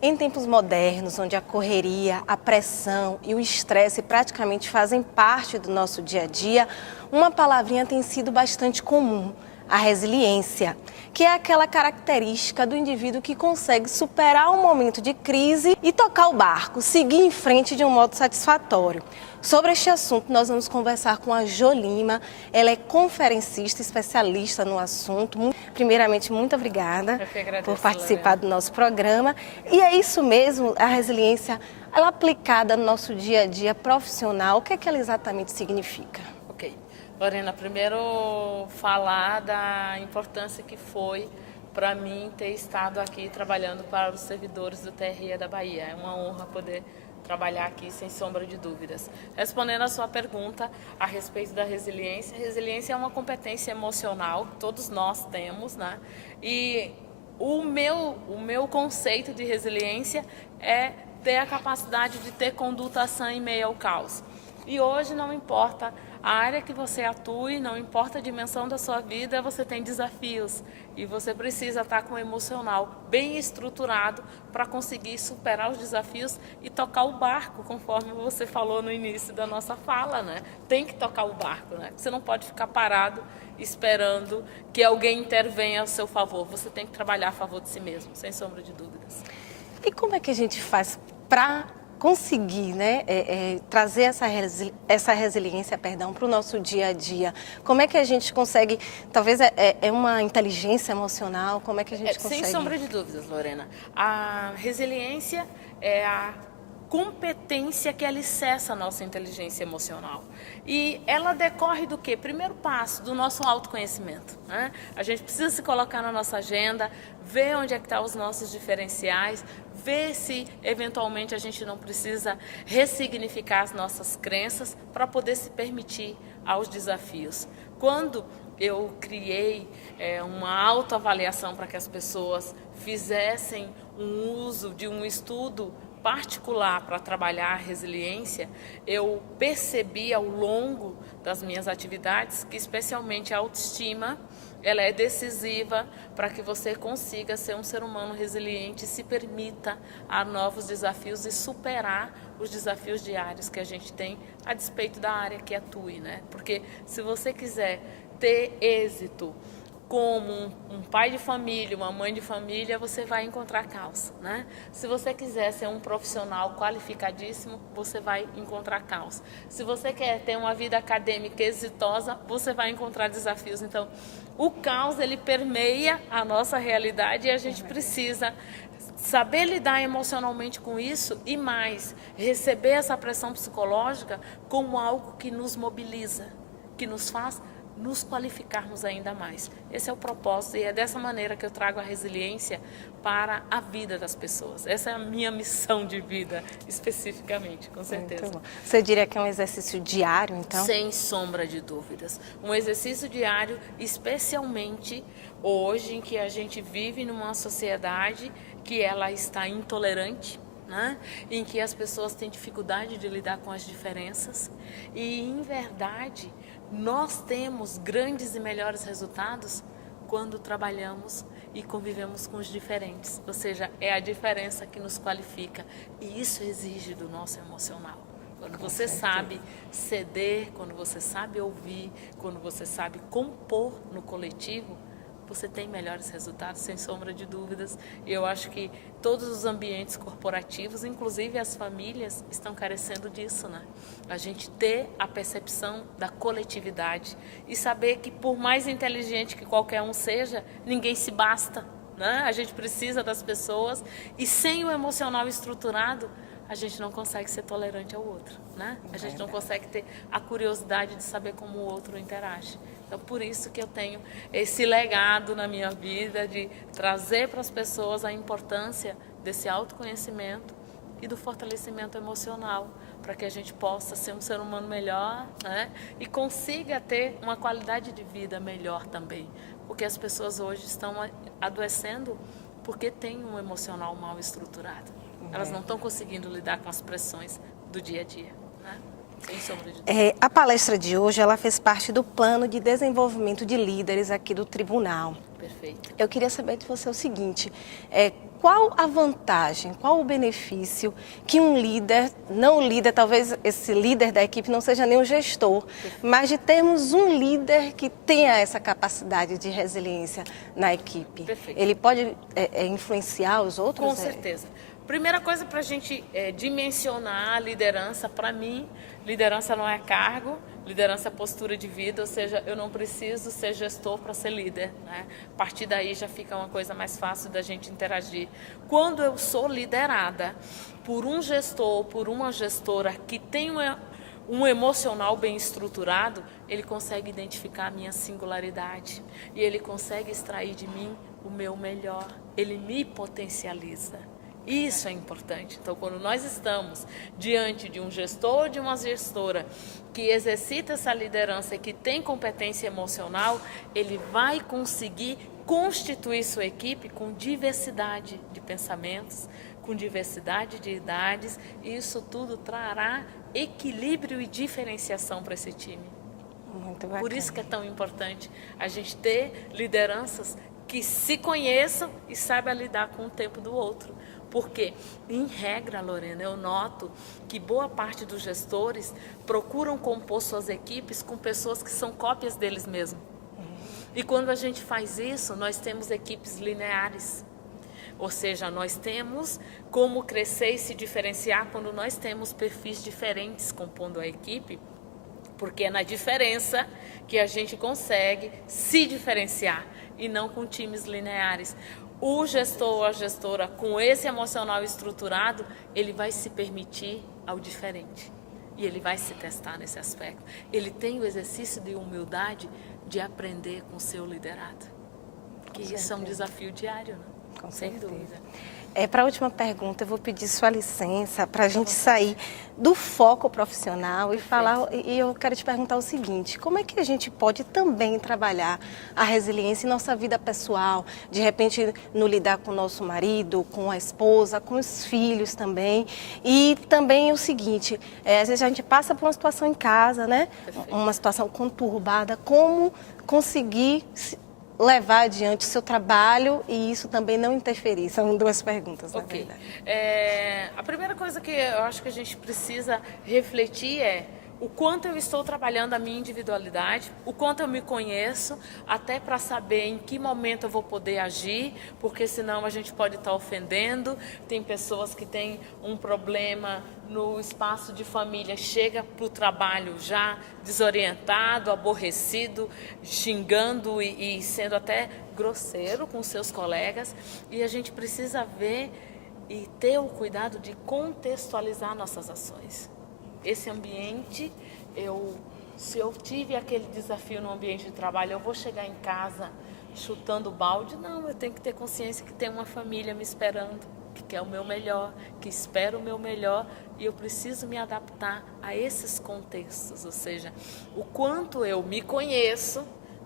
Em tempos modernos, onde a correria, a pressão e o estresse praticamente fazem parte do nosso dia a dia, uma palavrinha tem sido bastante comum: a resiliência, que é aquela característica do indivíduo que consegue superar um momento de crise e tocar o barco, seguir em frente de um modo satisfatório. Sobre este assunto, nós vamos conversar com a Jo Lima. Ela é conferencista, especialista no assunto. Primeiramente, muito obrigada por participar, Lorena, do nosso programa. E é isso mesmo, a resiliência, ela aplicada no nosso dia a dia profissional, o que é que ela exatamente significa? Ok. Lorena, primeiro falar da importância que foi para mim ter estado aqui trabalhando para os servidores do TRE da Bahia. É uma honra poder trabalhar aqui, sem sombra de dúvidas. Respondendo a sua pergunta a respeito da resiliência, resiliência é uma competência emocional que todos nós temos, né? E o meu conceito de resiliência é ter a capacidade de ter conduta sã em meio ao caos. E hoje não importa a área que você atue, não importa a dimensão da sua vida, você tem desafios e você precisa estar com o emocional bem estruturado para conseguir superar os desafios e tocar o barco, conforme você falou no início da nossa fala, né? Tem que tocar o barco, né? Você não pode ficar parado esperando que alguém intervenha a seu favor. Você tem que trabalhar a favor de si mesmo, sem sombra de dúvidas. E como é que a gente faz para conseguir, né, trazer essa resiliência, para o nosso dia a dia? Como é que a gente consegue, talvez é uma inteligência emocional, como é que a gente consegue? Sem sombra de dúvidas, Lorena. A resiliência é a competência que alicerça a nossa inteligência emocional. E ela decorre do quê? Primeiro passo, do nosso autoconhecimento, né? A gente precisa se colocar na nossa agenda, ver onde é que estão os nossos diferenciais, ver se eventualmente a gente não precisa ressignificar as nossas crenças para poder se permitir aos desafios. Quando eu criei uma autoavaliação para que as pessoas fizessem um uso de um estudo particular para trabalhar a resiliência, eu percebi ao longo das minhas atividades que especialmente a autoestima, ela é decisiva para que você consiga ser um ser humano resiliente e se permita a novos desafios e superar os desafios diários que a gente tem a despeito da área que atue, né? Porque se você quiser ter êxito como um pai de família, uma mãe de família, você vai encontrar caos, né? Se você quiser ser um profissional qualificadíssimo, você vai encontrar caos. Se você quer ter uma vida acadêmica exitosa, você vai encontrar desafios. Então, o caos, ele permeia a nossa realidade e a gente precisa saber lidar emocionalmente com isso e mais, receber essa pressão psicológica como algo que nos mobiliza, que nos faz nos qualificarmos ainda mais. Esse é o propósito e é dessa maneira que eu trago a resiliência para a vida das pessoas. Essa é a minha missão de vida, especificamente, com certeza. Muito bom. Você diria que é um exercício diário, então? Sem sombra de dúvidas. Um exercício diário, especialmente hoje, em que a gente vive numa sociedade que ela está intolerante, né? Em que as pessoas têm dificuldade de lidar com as diferenças e, em verdade, nós temos grandes e melhores resultados quando trabalhamos e convivemos com os diferentes. Ou seja, é a diferença que nos qualifica e isso exige do nosso emocional. Quando você sabe ceder, quando você sabe ouvir, quando você sabe compor no coletivo, você tem melhores resultados, sem sombra de dúvidas. E eu acho que todos os ambientes corporativos, inclusive as famílias, estão carecendo disso, né? A gente ter a percepção da coletividade e saber que, por mais inteligente que qualquer um seja, ninguém se basta, né? A gente precisa das pessoas e sem o emocional estruturado, a gente não consegue ser tolerante ao outro, né? A gente não consegue ter a curiosidade de saber como o outro interage. Então, por isso que eu tenho esse legado na minha vida de trazer para as pessoas a importância desse autoconhecimento e do fortalecimento emocional, para que a gente possa ser um ser humano melhor, né? E consiga ter uma qualidade de vida melhor também. Porque as pessoas hoje estão adoecendo porque têm um emocional mal estruturado. Elas não estão conseguindo lidar com as pressões do dia a dia, né? sem sombra de dúvida. A palestra de hoje, ela fez parte do plano de desenvolvimento de líderes aqui do tribunal. Perfeito. Eu queria saber de você o seguinte, qual a vantagem, qual o benefício que um líder, não o líder, talvez esse líder da equipe não seja nem um gestor, mas de termos um líder que tenha essa capacidade de resiliência na equipe. Perfeito. Ele pode influenciar os outros? Com certeza. Primeira coisa para a gente dimensionar a liderança, para mim, liderança não é cargo, liderança é postura de vida, ou seja, eu não preciso ser gestor para ser líder, né? A partir daí já fica uma coisa mais fácil da gente interagir. Quando eu sou liderada por um gestor, por uma gestora que tem um emocional bem estruturado, ele consegue identificar a minha singularidade e ele consegue extrair de mim o meu melhor, ele me potencializa. Isso é importante. Então, quando nós estamos diante de um gestor ou de uma gestora que exercita essa liderança e que tem competência emocional, ele vai conseguir constituir sua equipe com diversidade de pensamentos, com diversidade de idades, e isso tudo trará equilíbrio e diferenciação para esse time. Muito bacana. Por isso que é tão importante a gente ter lideranças que se conheçam e saibam lidar com o tempo do outro. Porque, em regra, Lorena, eu noto que boa parte dos gestores procuram compor suas equipes com pessoas que são cópias deles mesmos. E quando a gente faz isso, nós temos equipes lineares. Ou seja, nós temos como crescer e se diferenciar quando nós temos perfis diferentes compondo a equipe, porque é na diferença que a gente consegue se diferenciar e não com times lineares. O gestor ou a gestora com esse emocional estruturado, ele vai se permitir ao diferente e ele vai se testar nesse aspecto. Ele tem o exercício de humildade de aprender com o seu liderado, que isso é um desafio diário, né? Sem dúvida. Para a última pergunta, eu vou pedir sua licença para a gente sair do foco profissional e falar. E eu quero te perguntar o seguinte: como é que a gente pode também trabalhar a resiliência em nossa vida pessoal? De repente, no lidar com o nosso marido, com a esposa, com os filhos também. E também o seguinte: às vezes a gente passa por uma situação em casa, né? Perfeito. Uma situação conturbada. Como conseguir levar adiante o seu trabalho e isso também não interferir? São duas perguntas, na verdade. A primeira coisa que eu acho que a gente precisa refletir é o quanto eu estou trabalhando a minha individualidade, o quanto eu me conheço, até para saber em que momento eu vou poder agir, porque senão a gente pode estar ofendendo. Tem pessoas que têm um problema no espaço de família, chega para o trabalho já desorientado, aborrecido, xingando e sendo até grosseiro com seus colegas, e a gente precisa ver e ter o cuidado de contextualizar nossas ações. Esse ambiente, se eu tive aquele desafio no ambiente de trabalho, eu vou chegar em casa chutando balde? Não, eu tenho que ter consciência que tem uma família me esperando, que quer o meu melhor, que espera o meu melhor, e eu preciso me adaptar a esses contextos, ou seja, o quanto eu me conheço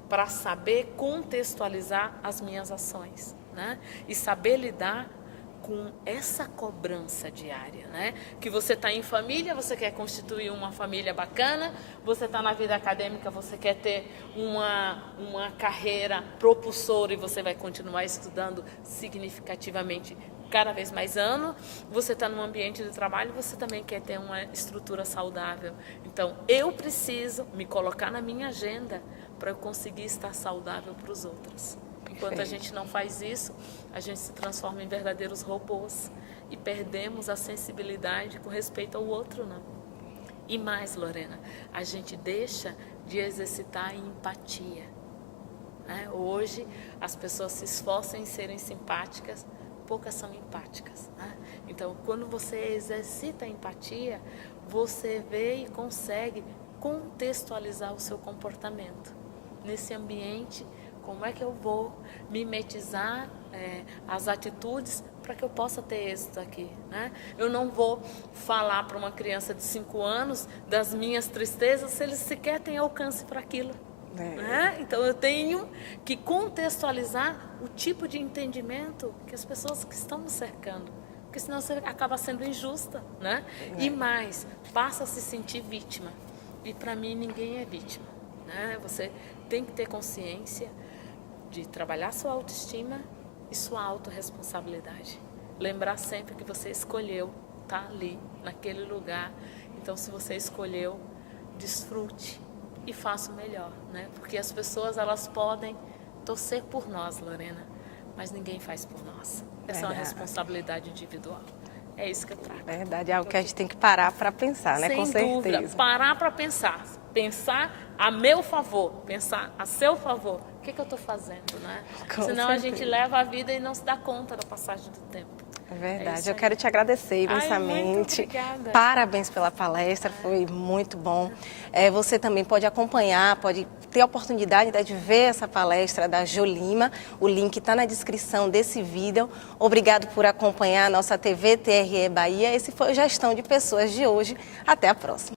para saber contextualizar as minhas ações, né? E saber lidar com essa cobrança diária, né? Que você está em família, você quer constituir uma família bacana, você está na vida acadêmica, você quer ter uma carreira propulsora e você vai continuar estudando significativamente cada vez mais ano. Você está num ambiente de trabalho, você também quer ter uma estrutura saudável. Então, eu preciso me colocar na minha agenda para eu conseguir estar saudável para os outros. Enquanto a gente não faz isso, a gente se transforma em verdadeiros robôs e perdemos a sensibilidade com respeito ao outro, não. E mais, Lorena, a gente deixa de exercitar a empatia, né? Hoje, as pessoas se esforçam em serem simpáticas, poucas são empáticas, né? Então, quando você exercita a empatia, você vê e consegue contextualizar o seu comportamento. Nesse ambiente, como é que eu vou mimetizar as atitudes para que eu possa ter êxito aqui, né? Eu não vou falar para uma criança de 5 anos das minhas tristezas se ele sequer tem alcance para aquilo. Né? Então eu tenho que contextualizar o tipo de entendimento que as pessoas que estão me cercando porque senão você acaba sendo injusta, né? E mais, passa a se sentir vítima. E para mim ninguém é vítima, né? Você tem que ter consciência de trabalhar sua autoestima e sua autorresponsabilidade. Lembrar sempre que você escolheu estar ali, naquele lugar. Então, se você escolheu, desfrute e faça o melhor, né? Porque as pessoas, elas podem torcer por nós, Lorena, mas ninguém faz por nós. Essa é uma responsabilidade individual. É isso que eu trago. Verdade, é algo que a gente tem que parar para pensar, né? Sem Com certeza. dúvida, parar para pensar. Pensar a meu favor, pensar a seu favor. O que eu estou fazendo, né? Com Senão certeza. a gente leva a vida e não se dá conta da passagem do tempo. É verdade. isso Eu aí. quero te agradecer Ai, imensamente. muito obrigada. Parabéns pela palestra, foi muito bom. Você também pode acompanhar, pode ter a oportunidade, né, de ver essa palestra da Jo Lima. O link está na descrição desse vídeo. Obrigado por acompanhar a nossa TV TRE Bahia. Esse foi o Gestão de Pessoas de hoje. Até a próxima.